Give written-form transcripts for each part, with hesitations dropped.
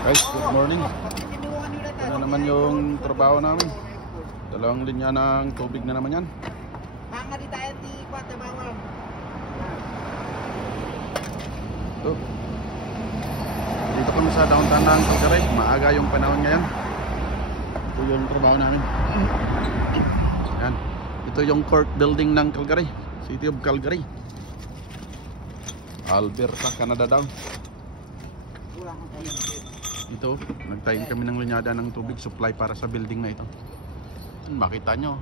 Guys, good morning. Ito na naman yung trabaho namin. Dalawang linya ng tubig na naman yan. Ito. Dito kami sa downtown ng Calgary. Maaga yung panahon ngayon. Ito yung trabaho namin. Yan. Ito yung court building ng Calgary. City of Calgary. Alberta, Canada daw. Ito, nagtayin kami ng linyada ng tubig supply para sa building na ito. Makita nyo,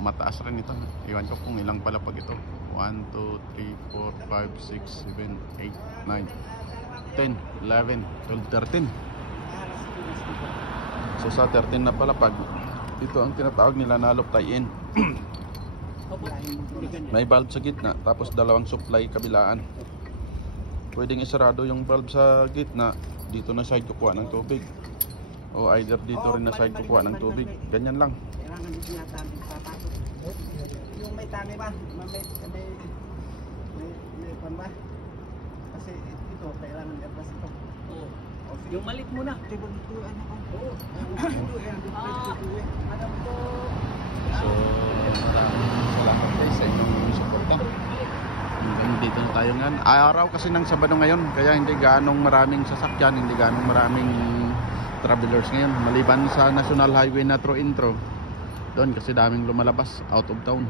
mataas rin ito. Iwan ko kung ilang palapag ito. 1, 2, 3, 4, 5, 6, 7, 8, 9, 10, 11, 12, 13. So sa 13 na palapag, ito ang tinatawag nila na loop tie-in. May valve sa gitna, tapos dalawang supply kabilaan. Pwedeng isarado yung valve sa gitna, dito na side kukuha ng tubig, o either dito rin na side kukuha ng tubig. Ganyan lang. Yung may tani ba? May pan ba? Kasi ito kailangan i-adjust ito. Oo. Yung malit muna. Tibog ito ano ko. Oo. Ano to? So maraming salamat guys sa inyong suporta. Hanggang dito na tayo ngayon. Araw kasi ng Sabado ngayon, kaya hindi ganong maraming sasakyan, hindi ganong maraming travelers ngayon. Maliban sa National Highway na through intro, doon kasi daming lumalabas out of town.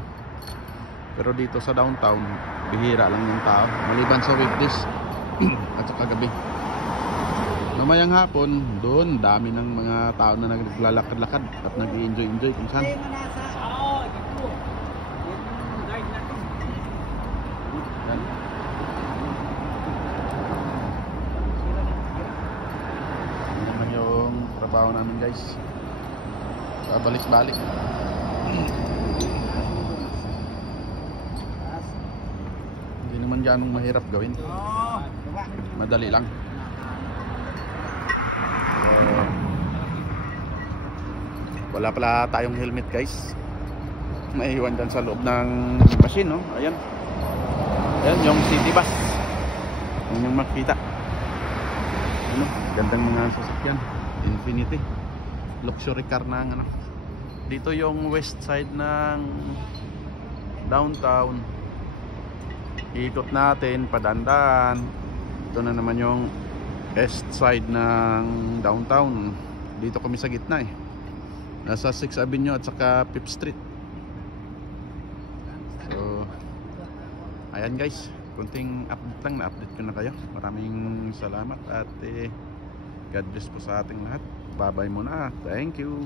Pero dito sa downtown, bihira lang yung tao, maliban sa weekdays at sa kagabi. Mamayang hapon, doon dami ng mga tao na naglalakad-lakad at nag-i-enjoy kung saan. Yan naman yung trabaho namin guys. Balik-balik. Hindi naman ganong mahirap gawin. Madali lang. Wala pala tayong helmet guys. Naiwan dyan sa loob ng machine, no? Ayan. Ayan yung city bus. Ayan yung makita. Ano? Gandang mga sasakyan. Infinity. Luxury car na ano. Dito yung west side ng downtown. Ikot natin, padandaan. Ito na naman yung east side ng downtown. Dito kami sa gitna eh. Nasa 6th Avenue at saka 5th Street. So, ayan guys. Kunting update lang, na-update ko na kayo. Maraming salamat at God bless po sa ating lahat. Bye-bye muna. Thank you.